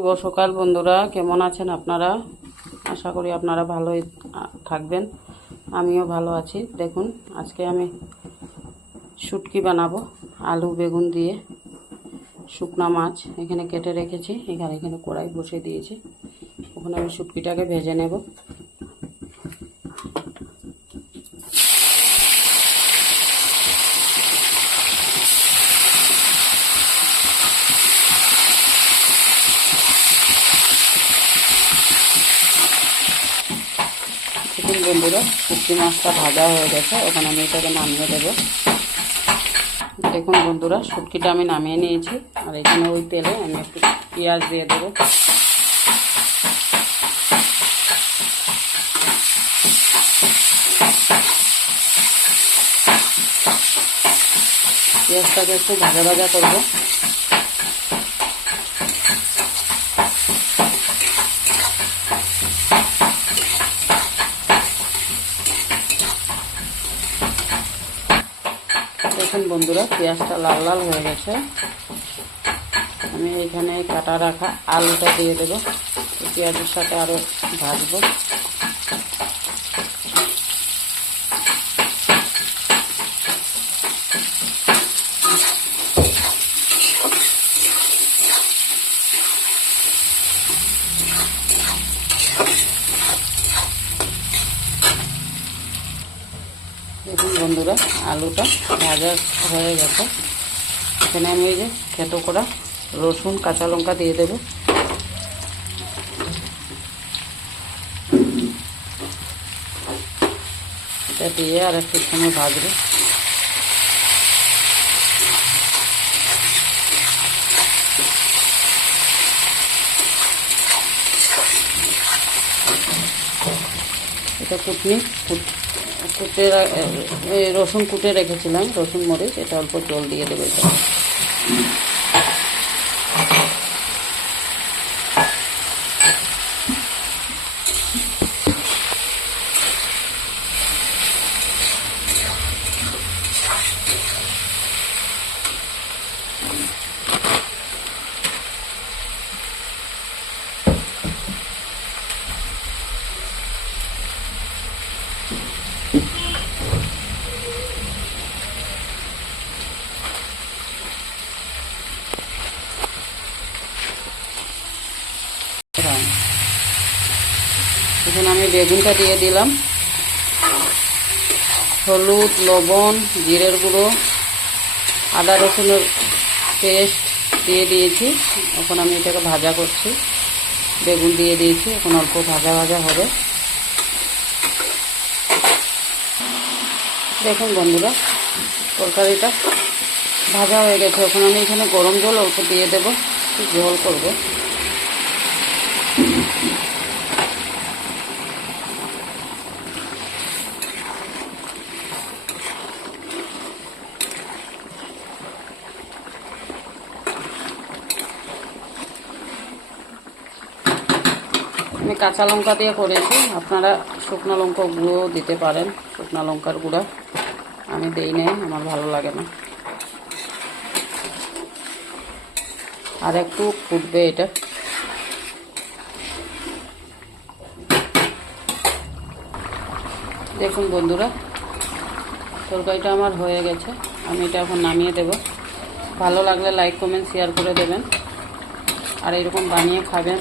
শুভ সকাল বন্ধুরা, কেমন আছেন আপনারা? আশা করি আপনারা ভালোই থাকবেন। আমিও ভালো আছি। দেখুন, আজকে আমি শুটকি বানাবো আলু বেগুন দিয়ে। শুকনা মাছ এখানে কেটে রেখেছি, এখানে কড়াই বসিয়ে দিয়েছি। ওখানে আমি শুটকিটাকে ভেজে নেব। দেখুন বন্ধুরা, শুটকি মাছটা ভাজা হয়ে গেছে। ওখানে আমি এটাকে নামিয়ে দেবো। দেখুন বন্ধুরা, শুটকিটা আমি নামিয়ে নিয়েছি। আর এখানে ওই তেলে আমি একটু পেঁয়াজ দিয়ে দেবো। পেঁয়াজটাকে একটু ভাজা ভাজা করবো। দেখুন বন্ধুরা, পেঁয়াজটা লাল লাল হয়ে গেছে। আমি এখানে কাটা রাখা আলুটা দিয়ে দেবো। পেঁয়াজের সাথে আরও ভাজবো। দেখুন বন্ধুরা, আলুটা ভাজা হয়ে গেছে। এখানে আমি ওই যে থেতো করা রসুন কাঁচা লঙ্কা দিয়ে দেবো। এটা দিয়ে আর একটু সময় ভাজবো। এটা কুটে রসুন কুটে রেখেছিলাম, রসুন মরিচ, এটা অল্প জল দিয়ে দেবো। এটা এখন আমি বেগুনটা দিয়ে দিলাম। হলুদ, লবণ, জিরের গুঁড়ো, আদা রসুনের পেস্ট দিয়ে দিয়েছি। এখন আমি এটাকে ভাজা করছি। বেগুন দিয়ে দিয়েছি, এখন অল্প ভাজা ভাজা হবে। দেখুন বন্ধুরা, তরকারিটা ভাজা হয়ে গেছে। এখন আমি এখানে গরম জল অল্প দিয়ে দেবো, ঝোল করবো। আমি কাঁচা লঙ্কা দিয়ে করেছি, আপনারা শুকনো লঙ্কা গুঁড়ো দিতে পারেন। শুকনো লঙ্কার গুঁড়া আমি দেই নাই, আমার ভালো লাগে না। আর একটু ফুটবে এটা। দেখুন বন্ধুরা, তরকারিটা আমার হয়ে গেছে। আমি এটা এখন নামিয়ে দেব। ভালো লাগলে লাইক কমেন্ট শেয়ার করে দেবেন। আর এরকম বানিয়ে খাবেন,